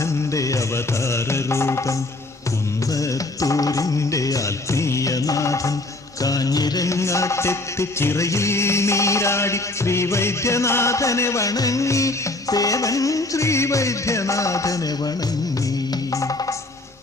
കൈലാസനാഥന്റെ അവതാരരൂപൻ, കുന്നത്തൂരിന്റെ ആത്മീയനാഥൻ, കാഞ്ഞിരങ്ങാട്ടെത്തി ചിറയിൽ നീരാടി ശ്രീവൈദ്യനാഥനെ വണങ്ങി, ദേവൻ ശ്രീവൈദ്യനാഥനെ വണങ്ങി.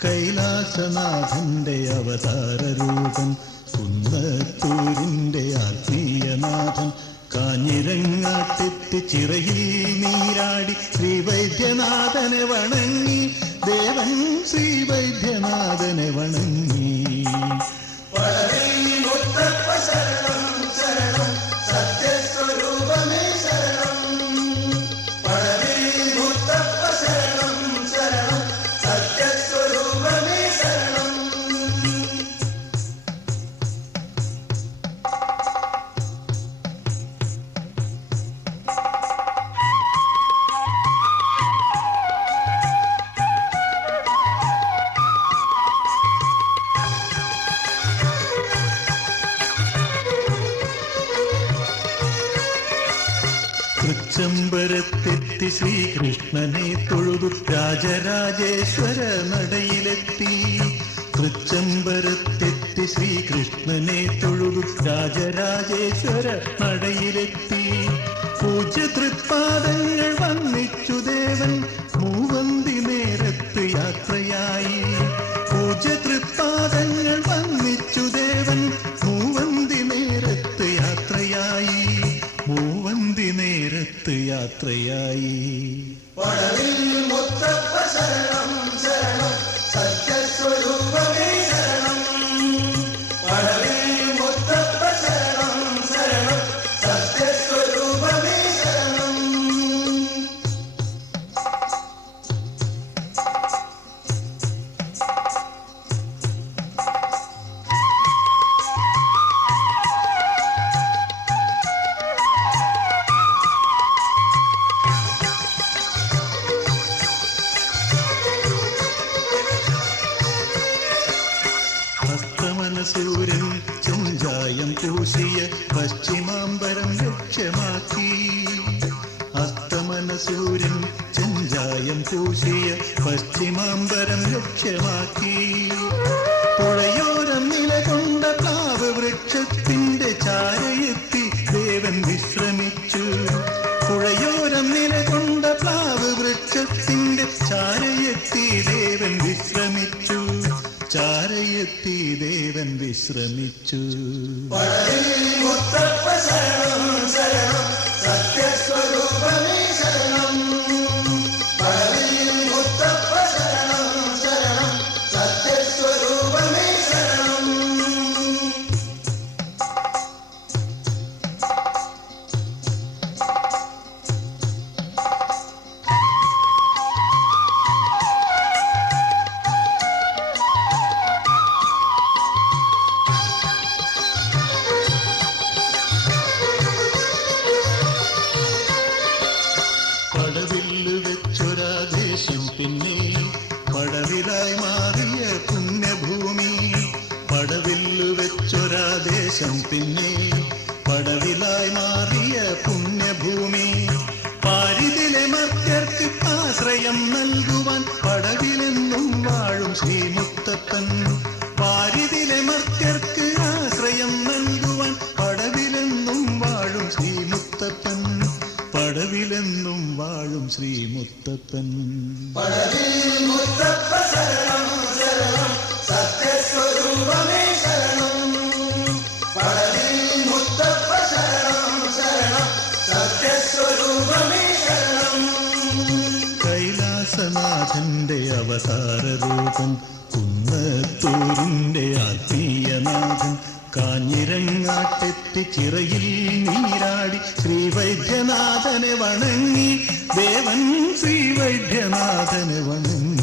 കൈലാസനാഥന്റെ അവതാരരൂപൻ, കുന്നത്തൂരിന്റെ ആത്മീയനാഥൻ, കാഞ്ഞിരങ്ങാട്ടെത്തി ചിറയിൽ നീരാടി ശ്രീവൈദ്യനാഥനെ വണങ്ങി, ദേവൻ ശ്രീവൈദ്യനാഥനെ വണങ്ങി. തൃച്ചംബരത്തെത്തി ശ്രീകൃഷ്ണനെ തൊഴുതു രാജരാജേശ്വര നടയിലെത്തി. തൃച്ചംബരത്തെത്തി ശ്രീകൃഷ്ണനെ തൊഴുതു രാജരാജേശ്വര നടയിലെത്തി. പൂജ്യ തൃപ്പാദങ്ങൾ വന്ദിച്ചു ദേവൻ മൂവന്തി നേരത്ത് യാത്രയായി. പൂജ്യ തൃപ്പാദങ്ങൾ വന്ദിച്ചു ദേവൻ മൂവന്തി നേരത്ത് യാത്രയായി. മൂവന്തി നേരത്ത് യാത്രയായി. പടവിൽ മുത്തപ്പ ശരണം ശരണം സത്യസ്വരൂപമേ ശരണം. പടവിൽ മുത്തപ്പ ശരണം ശരണം സത്യസ്വരൂപമേ ശരണം. സൂര്യൻ ചെഞ്ചായം പൂശിയ പശ്ചിമാംബരം ലക്ഷ്യമാക്കി. അസ്തമന സൂര്യൻ ചെഞ്ചായം പൂശിയ പശ്ചിമാംബരം ലക്ഷ്യമാക്കി. പുഴയോരം നിലകൊണ്ട പ്ലാവ് വൃക്ഷത്തിന്റെ ചാരയെത്തി ദേവൻ വിശ്രമിച്ചു. പുഴയോരം നിലകൊണ്ട പ്ലാവ് വൃക്ഷത്തിന്റെ ചാരയെത്തി ദേവൻ വിശ്രമിച്ചു. ചാരയെത്തി ദേവൻ വിശ്രമിച്ചു. പടവിൽ മുത്തപ്പ ശരണം ശരണം സത്യസ്വരൂപമേ ശരണം. പടവിൽ മുത്തപ്പ ശരണം ശരണം സത്യസ്വരൂപമേ ശരണം. പടവില്ല് വെച്ചൊരാദേശം പിന്നെ പടവിലായി മാറിയ പുണ്യഭൂമി. പടവില്ല് വെച്ചൊരാദേശം പിന്നെ പടവിലായി മാറിയ പുണ്യഭൂമി. പാരിതിലെ മർത്യർക്ക് ആശ്രയം നൽകുവാൻ പടവിലെന്നും വാഴും ശ്രീമുത്തപ്പൻ. പാരിതിലെ മർത്യർക്ക് ആശ്രയം നൽകുവാൻ പടവിലെന്നും വാഴും ശ്രീമുത്തപ്പൻ. പടവിലെന്നും വാഴും ശ്രീമുത്തപ്പൻ. പടവിൽ മുത്തപ്പ ശരണം ശരണം സത്യസ്വരൂപമേ ശരണം. പടവിൽ മുത്തപ്പ ശരണം ശരണം സത്യസ്വരൂപമേ ശരണം. കൈലാസനാഥന്റെ അവതാരരൂപൻ, കുന്നത്തൂരിന്റെ ആത്മീയനാഥൻ, കാഞ്ഞിരങ്ങാട്ടെത്തി ചിറയിൽ നീരാടി ശ്രീവൈദ്യനാഥനെ വണങ്ങി, ദേവൻ ശ്രീവൈദ്യനാഥനെ വണങ്ങി.